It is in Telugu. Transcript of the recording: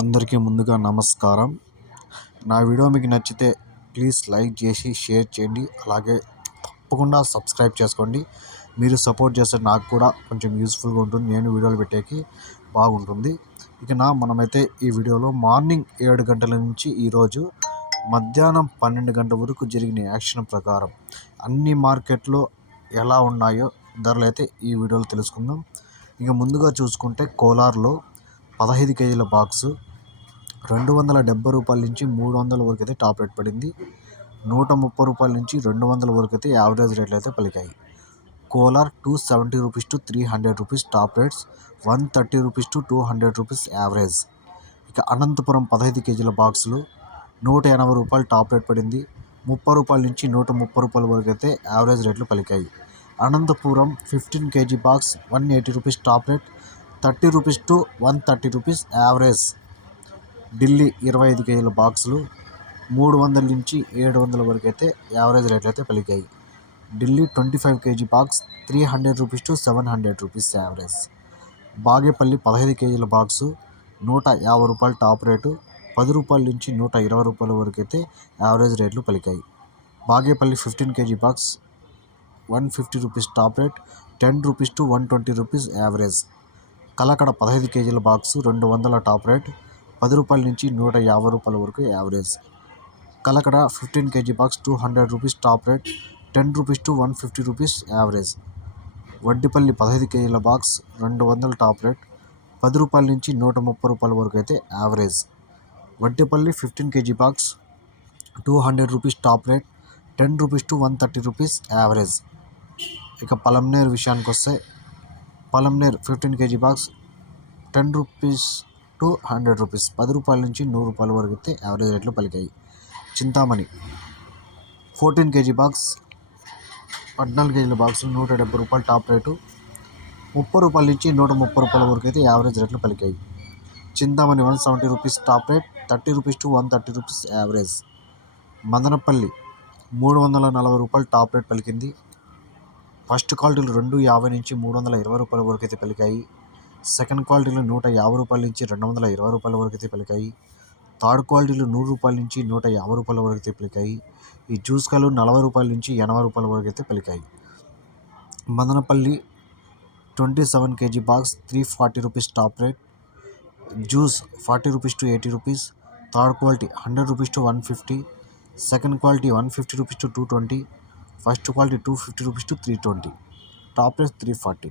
అందరికీ ముందుగా నమస్కారం. నా వీడియో మీకు నచ్చితే ప్లీజ్ లైక్ చేసి షేర్ చేయండి. అలాగే తప్పకుండా సబ్స్క్రైబ్ చేసుకోండి. మీరు సపోర్ట్ చేస్తే నాకు కూడా కొంచెం యూస్ఫుల్గా ఉంటుంది. నేను వీడియోలు పెట్టేకి బాగుంటుంది. ఇక నా మనమైతే ఈ వీడియోలో మార్నింగ్ ఏడు గంటల నుంచి ఈరోజు మధ్యాహ్నం పన్నెండు గంటల వరకు జరిగిన యాక్షన్ ప్రకారం అన్ని మార్కెట్లో ఎలా ఉన్నాయో ధరలు అయితే ఈ వీడియోలో తెలుసుకుందాం. ఇక ముందుగా చూసుకుంటే కోలార్లో పదహైదు కేజీల బాక్సు రెండు వందల డెబ్బై రూపాయల నుంచి మూడు వందల వరకు అయితే టాప్ రేట్ పడింది. నూట ముప్పై రూపాయల నుంచి రెండు వందల వరకు అయితే యావరేజ్ రేట్లు అయితే పలికాయి. Kolar two seventy rupees to three hundred rupees top rates one thirty rupees to two hundred rupees average. ఇక అనంతపురం పదహైదు కేజీల బాక్సులు నూట ఎనభై రూపాయలు టాప్ రేట్ పడింది. ముప్పై రూపాయల నుంచి నూట ముప్పై రూపాయల వరకు అయితే యావరేజ్ రేట్లు పలికాయి. Anantapuram fifteen KG box one eighty rupees top rate thirty rupees to one thirty rupees average. Delhi ఇరవై ఐదు కేజీల బాక్సులు మూడు వందల నుంచి ఏడు వందల వరకు అయితే యావరేజ్ రేట్లు అయితే పలికాయి. Delhi twenty five KG box three hundred rupees to seven hundred rupees average. Bagepalli పదహైదు కేజీల బాక్సు నూట యాభై రూపాయల టాప్ రేటు పది రూపాయల నుంచి నూట ఇరవై రూపాయల వరకు అయితే యావరేజ్ రేట్లు పలికాయి. Bagepalli fifteen KG box one fifty rupees top rate ten rupees to one twenty rupees average. Kalakada పదహైదు కేజీల బాక్సు రెండు వందల టాప్ రేట్ పది రూపాయల నుంచి నూట యాభై రూపాయల వరకు average. Kalakada fifteen KG box two hundred rupees top rate ten rupees to one fifty rupees average. Vaddipalli పదహైదు కేజీల బాక్స్ రెండు వందల టాప్ రేట్ పది రూపాయల నుంచి నూట ముప్పై రూపాయల వరకు అయితే average. Vaddipalli fifteen KG box two hundred rupees top rate ten rupees to one thirty rupees average. ఇక పలంనేర్ విషయానికి వస్తే Palamaner fifteen KG box ten rupees to hundred rupees. పది రూపాయల నుంచి నూరు రూపాయల వరకు అయితే యావరేజ్ రేట్లు పలికాయి. చింతామణి ఫోర్టీన్ కేజీ బాక్స్ పద్నాలుగు కేజీల బాక్స్ నూట డెబ్బై రూపాయలు టాప్ రేటు ముప్పై రూపాయల నుంచి నూట ముప్పై రూపాయల వరకు అయితే యావరేజ్ రేట్లు పలికాయి. Chintamani one seventy rupees top rate thirty rupees to one thirty rupees average Madanapalle మూడు వందల నలభై రూపాయలు టాప్ రేట్ పలికింది. ఫస్ట్ క్వాలిటీలు రెండు యాభై నుంచి మూడు వందల ఇరవై రూపాయల వరకు అయితే పలికాయి. సెకండ్ క్వాలిటీలు నూట యాభై రూపాయల నుంచి రెండు వందల ఇరవై రూపాయల వరకు అయితే పలికాయి. థర్డ్ క్వాలిటీలు నూరు రూపాయల నుంచి నూట యాభై రూపాయల వరకు అయితే పలికాయి. ఈ జ్యూస్కాలు నలభై రూపాయల నుంచి ఎనభై రూపాయల వరకు అయితే పలికాయి. Madanapalle twenty seven KG box three forty rupees top rate. Juice forty rupees to eighty rupees. Third quality hundred rupees to one fifty. Second quality one fifty rupees to two twenty. First quality two fifty rupees to three twenty. Top rate three forty.